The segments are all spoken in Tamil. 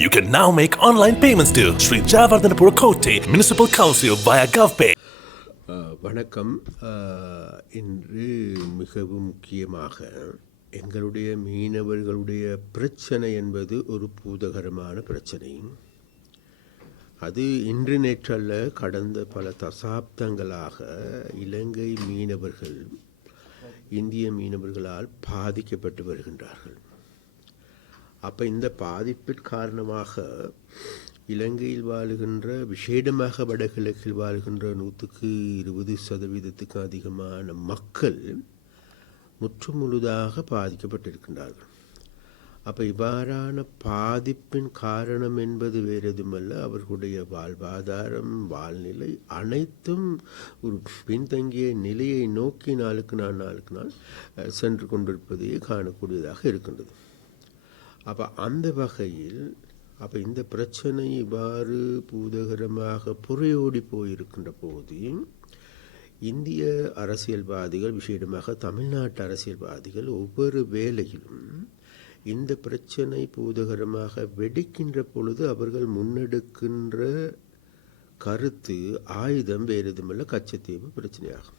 You can now make online payments to Sri Jayavardhanapura Kotte Municipal Council via GovPay. Uh, வணக்கம். Uh, இன்று மிகவும் முக்கியமாக எங்களுடைய மீனவர்களுடைய பிரச்சனை என்பது ஒரு பூதகரமான பிரச்சனை. அது இன்று நேற்றல்ல கடந்த பல தசாப்தங்களாக இலங்கை மீனவர்கள் இந்திய மீனவர்களால் பாதிக்கப்பட்டு வருகின்றார்கள். அப்போ இந்த பாதிப்பின் காரணமாக இலங்கையில் வாழுகின்ற விசேடமாக வடகிழக்கில் வாழ்கின்ற நூற்றுக்கு இருபது சதவீதத்துக்கு அதிகமான மக்கள் முற்று முழுதாக பாதிக்கப்பட்டிருக்கின்றார்கள். அப்போ இவ்வாறான பாதிப்பின் காரணம் என்பது வேறு எதுமல்ல அவர்களுடைய வாழ்வாதாரம் வாழ்நிலை அனைத்தும் ஒரு பின்தங்கிய நிலையை நோக்கி நாளுக்கு நாள் நாளுக்கு நாள் சென்று கொண்டிருப்பதையே காணக்கூடியதாக இருக்கின்றது. அப்போ அந்த வகையில் அப்போ இந்த பிரச்சனை இவ்வாறு பூதகரமாக புறையோடி போயிருக்கின்ற போது இந்திய அரசியல்வாதிகள் விசேடமாக தமிழ்நாட்டு அரசியல்வாதிகள் ஒவ்வொரு வேளையிலும் இந்த பிரச்சனை பூதகரமாக வெடிக்கின்ற பொழுது அவர்கள் முன்னெடுக்கின்ற கருத்து ஆயுதம் வேறு எதுவுமில்ல கச்சத்தீவு பிரச்சனையாகும்.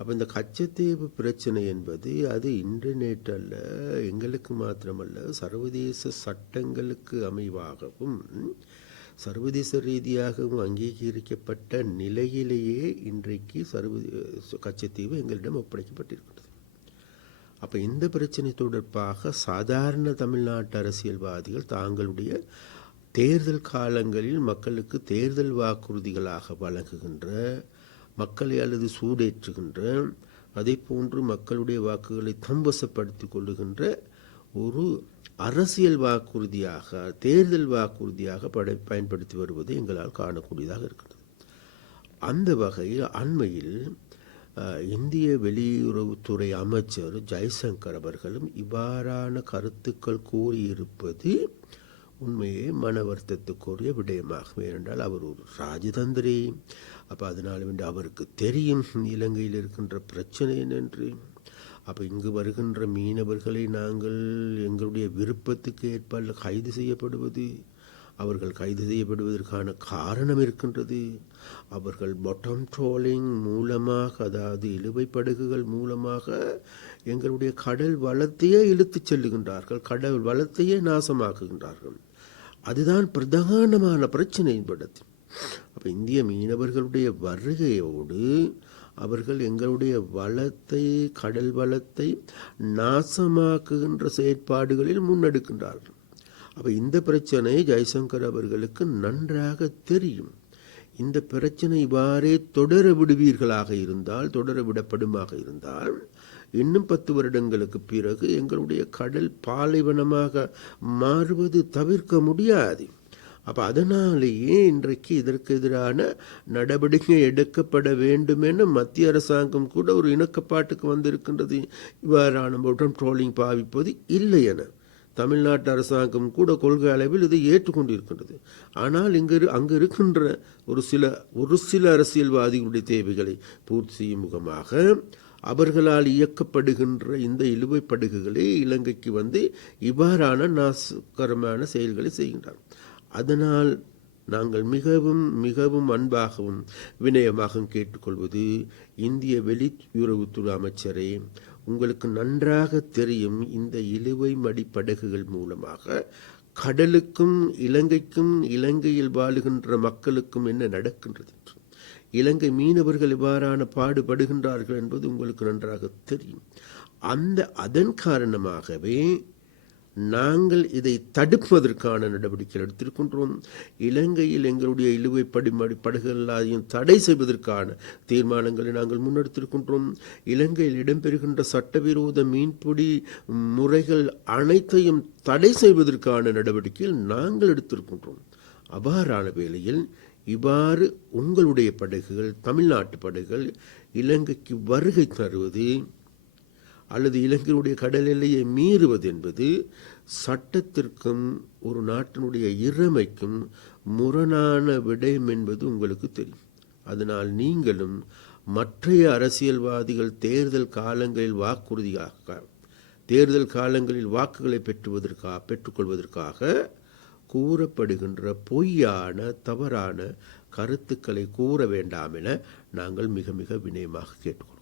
அப்போ இந்த கச்சத்தீவு பிரச்சனை என்பது அது இன்டர்நெட் அல்ல எங்களுக்கு மாத்திரமல்ல சர்வதேச சட்டங்களுக்கு அமைவாகவும் சர்வதேச ரீதியாகவும் அங்கீகரிக்கப்பட்ட நிலையிலேயே இன்றைக்கு சர்வதேச கச்சத்தீவு எங்களிடம் ஒப்படைக்கப்பட்டிருக்கிறது அப்போ இந்த பிரச்சனை தொடர்பாக சாதாரண தமிழ்நாட்டு அரசியல்வாதிகள் தாங்களுடைய தேர்தல் காலங்களில் மக்களுக்கு தேர்தல் வாக்குறுதிகளாக வழங்குகின்ற மக்களை அல்லது சூடேற்றுகின்ற அதே போன்று மக்களுடைய வாக்குகளை தம்பசப்படுத்தி கொள்ளுகின்ற ஒரு அரசியல் வாக்குறுதியாக தேர்தல் வாக்குறுதியாக படை பயன்படுத்தி வருவதை எங்களால் காணக்கூடியதாக இருக்கிறது. அந்த வகையில் அண்மையில் இந்திய வெளியுறவுத்துறை அமைச்சர் ஜெய்சங்கர் அவர்களும் இவ்வாறான கருத்துக்கள் கூறியிருப்பது உண்மையே மன வருத்தத்துக்குரிய விடயமாகும் ஏனென்றால் அவர் ஒரு ராஜதந்திரி. அப்போ அதனால் வேண்டி அவருக்கு தெரியும் இலங்கையில் இருக்கின்ற பிரச்சனை என்னென்று. அப்போ இங்கு வருகின்ற மீனவர்களை நாங்கள் எங்களுடைய விருப்பத்துக்கு ஏற்ப கைது செய்யப்படுவது அவர்கள் கைது செய்யப்படுவதற்கான காரணம் இருக்கின்றது. அவர்கள் பொட்டம் ட்ரோலிங் மூலமாக அதாவது இழுவை படகுகள் மூலமாக எங்களுடைய கடல் வளத்தையே இழுத்துச் செல்லுகின்றார்கள் கடல் வளத்தையே நாசமாக்குகின்றார்கள். அதுதான் பிரதானமான பிரச்சனை படத்தில். அப்போ இந்திய மீனவர்களுடைய வருகையோடு அவர்கள் எங்களுடைய வளத்தை கடல் வளத்தை நாசமாக்குகின்ற செயற்பாடுகளில் முன்னெடுக்கின்றார்கள். அப்போ இந்த பிரச்சனை ஜெய்சங்கர் அவர்களுக்கு நன்றாக தெரியும். இந்த பிரச்சனை இவ்வாறே தொடர விடுவீர்களாக இருந்தால் தொடர விடப்படுமாக இருந்தால் இன்னும் பத்து வருடங்களுக்கு பிறகு எங்களுடைய கடல் பாலைவனமாக மாறுவது தவிர்க்க முடியாது. அப்போ அதனாலேயே இன்றைக்கு இதற்கு எதிரான நடவடிக்கை எடுக்கப்பட வேண்டும் என மத்திய அரசாங்கம் கூட ஒரு இணக்கப்பாட்டுக்கு வந்திருக்கின்றது. இவ்வாறான மோட்டம் ட்ரோலிங் பாவிப்பது இல்லை என தமிழ்நாட்டு அரசாங்கம் கூட கொள்கை அளவில் இதை ஏற்றுக்கொண்டிருக்கின்றது. ஆனால் இங்கு அங்கு இருக்கின்ற ஒரு சில ஒரு சில அரசியல்வாதிகளுடைய தேவைகளை பூர்த்தி செய்யும் முகமாக அவர்களால் இயக்கப்படுகின்ற இந்த இழுவை படகுகளே இலங்கைக்கு வந்து இவ்வாறான நாசுகரமான செயல்களை செய்கின்றார் அதனால் நாங்கள் மிகவும் மிகவும் அன்பாகவும் வினயமாகவும் கேட்டுக்கொள்வது இந்திய வெளியுறவுத்துறை அமைச்சரே உங்களுக்கு நன்றாக தெரியும் இந்த இழுவை மடி படகுகள் மூலமாக கடலுக்கும் இலங்கைக்கும் இலங்கையில் வாழுகின்ற மக்களுக்கும் என்ன நடக்கின்றது என்று. இலங்கை மீனவர்கள் இவ்வாறான பாடுபடுகின்றார்கள் என்பது உங்களுக்கு நன்றாக தெரியும். அந்த அதன் காரணமாகவே நாங்கள் இதை தடுப்பதற்கான நடவடிக்கை எடுத்திருக்கின்றோம். இலங்கையில் எங்களுடைய இழுவை படிமடி படகுகள் எல்லாத்தையும் தடை செய்வதற்கான தீர்மானங்களை நாங்கள் முன்னெடுத்திருக்கின்றோம். இலங்கையில் இடம்பெறுகின்ற சட்டவிரோத மீன்பிடி முறைகள் அனைத்தையும் தடை செய்வதற்கான நடவடிக்கையில் நாங்கள் எடுத்திருக்கின்றோம். அவ்வாறான வேளையில் இவ்வாறு உங்களுடைய படகுகள் தமிழ்நாட்டு படகுகள் இலங்கைக்கு வருகை தருவது அல்லது இலங்கையுடைய கடல் எல்லையை மீறுவது என்பது சட்டத்திற்கும் ஒரு நாட்டினுடைய இறைமைக்கும் முரணான விடயம் என்பது உங்களுக்கு தெரியும். அதனால் நீங்களும் மற்றைய அரசியல்வாதிகள் தேர்தல் காலங்களில் வாக்குறுதியாக தேர்தல் காலங்களில் வாக்குகளை பெற்றுவதற்காக பெற்றுக்கொள்வதற்காக கூறப்படுகின்ற பொய்யான தவறான கருத்துக்களை கூற வேண்டாம் என நாங்கள் மிக மிக வினயமாக கேட்டுக்கொள்கிறோம்.